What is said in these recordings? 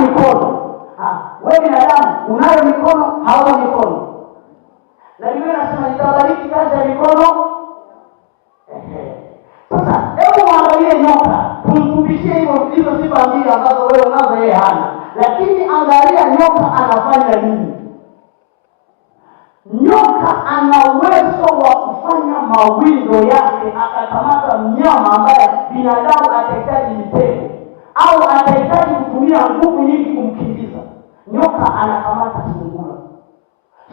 mikono. Wewe binadamu unayo mikono, hauna mikono. Na Biblia inasema nitabariki kazi ya mikono. Sasa hebu angalie nyoka, tumfundishie hizo sifa mbili ambazo wewe unazo yeye hana. Lakini angalia nyoka anafanya nini? Nyoka ana uwezo wa kufanya mawindo yake, akakamata mnyama ambaye binadamu atahitaji mtego au atahitaji kutumia nguvu nyingi kumkimbiza. Nyoka anakamata sungura.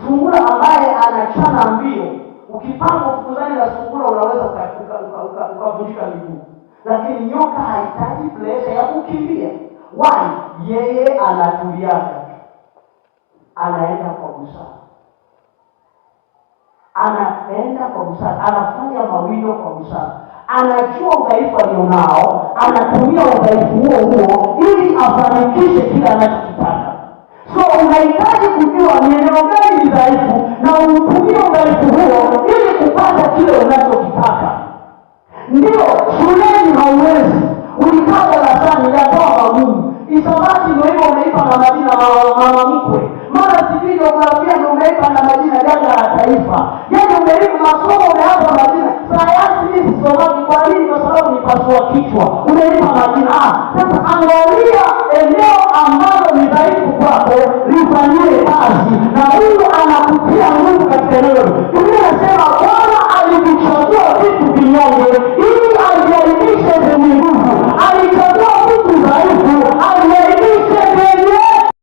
Sungura ambaye anachana mbio. Ukipanga kukuzani na sungura unaweza ukavunjika miguu. Lakini nyoka hahitaji presha ya kukimbia. Why? Yeye anatuliaga. Anaenda kwa busara. Anafanya mawindo kwa busara. Anajua udhaifu alionao, anatumia udhaifu huo ili afanikishe kile anachokitaka. So unahitaji kujua ni eneo gani ni dhaifu na utumie udhaifu huo ili kupata kile unachokitaka. Ndio shuleni hauwezi, ulikaa darasani yatoa magumu. Isabati ndio hivyo umeipa na majina mama mkwe. Mara sivyo geografia ndio umeipa na majina janga la taifa. Yaani umeipa masomo umeapa majina. Sayansi hizi sisomaki kwa nini? Kwa sababu ni pasua kichwa. Umeipa majina. Sasa angalia eneo